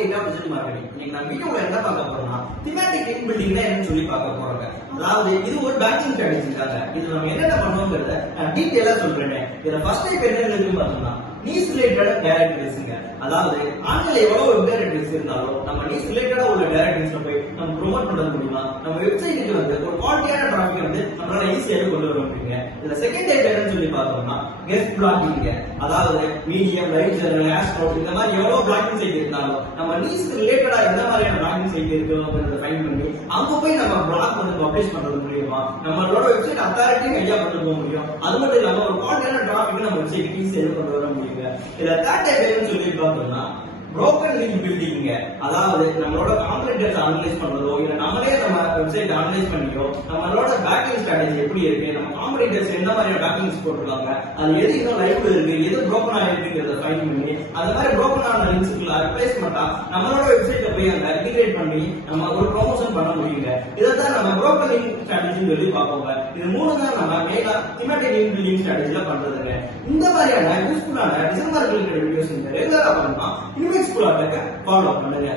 Data digital marketing. இன்னைக்கு நம்ம வீடியோல என்ன பார்க்க போறோம்னா thematic link building என்னன்னு சொல்லி பார்க்க போறோங்க. அதாவது இது ஒரு பேங்கிங் ஸ்ட்ராட்டஜிக்காக இது நம்ம என்னென்ன பண்ணுவோம்ங்கறத நான் டீடைலா சொல்றேன். இதுல ஃபர்ஸ்ட் டைப் என்ன இருக்குன்னு பார்த்தோம்னா நீஸ் ரிலேட்டட் டைரக்டரிஸ்ங்க. அதாவது ஆன்லைன்ல எவ்வளவு வெப் டைரக்டரிஸ் இருந்தாலும் நம்ம நீஸ் ரிலேட்டடா உள்ள டைரக்டரிஸ்ல போய் நம்ம ப்ரோமோட் பண்ண முடியுமா, நம்ம வெப்சைட்டுக்கு வந்து ஒரு குவாலிட்டியான டிராஃபிக் வந்து நம்மளால ஈஸியாக கொண்டு வர முடியுங்க. இதுல செகண்ட் டைப் என்னன்னு சொல்லி பார்த்தோம்னா கெஸ்ட் பிளாகிங். அதாவது மீடியம், லைவ் ஜர்னல், ஆஸ்ட்ரோட் இந்த மாதிரி எவ்வளவு பிளாகிங் சைட் இருந்தாலும் நம்ம நீஸ் ரிலேட்டடா எந்த மாதிரியான பிளாகிங் சைட் இருக்குங்கிறத ஃபைண்ட் பண்ணி அங்க போய் நம்ம பிளாக் வந்து பப்ளிஷ் பண்றது மூலியமா நம்மளோட வெப்சைட் அத்தாரிட்டியும் ஐடியா கொண்டு போக முடியும். அது மட்டும் இல்லாம ஒரு குவாலிட்டியான டிராஃபிக் நம்ம வெப்சைட் ஈஸியாக கொண்டு வர முடியுங்க. இதுல தேர்ட் டைப் என்னன்னு சொல்லி பார்த்தோம்னா broken link building. அதாவது நம்மளோட காம்படிட்டர்ஸ் அனலைஸ் பண்றதோ இல்ல நம்மளே நம்ம வெப்சைட் அனலைஸ் பண்ணியோ நம்மளோட பேக்கிங் ஸ்ட்ராட்டஜி எப்படி இருக்கு, நம்ம காம்படிட்டர்ஸ் எந்த மாதிரியான பேக்கிங்ஸ் போட்டுருக்காங்க, அது எது இன்னும் லைவ்ல இருக்கு, எது broken ஆயிருக்குங்கிறத ஃபைண்ட் பண்ணி அந்த மாதிரி broken ஆன லிங்க்ஸ்க்குள்ள ரிப்ளேஸ்மெண்டா நம்மளோட வெப்சைட்ல போய் அந்த இன்டகிரேட் பண்ணி நம்ம ஒரு ப்ரொமோஷன் பண்ண முடியுங்க. இதைத்தான் நம்ம broken link ஸ்ட்ராட்டஜின்னு சொல்லி பார்ப்போங்க. இது மூணு தான் நம்ம மெயினா thematic link building ஸ்ட்ராட்டஜில பண்றதுங்க. இந்த மாதிரியான யூஸ்ஃபுல்லான டிசைன் மார்க்கெட்டிங் வீடியோஸ் ரெகுலரா பண்ணா ஃபாலோ பண்ணுங்க.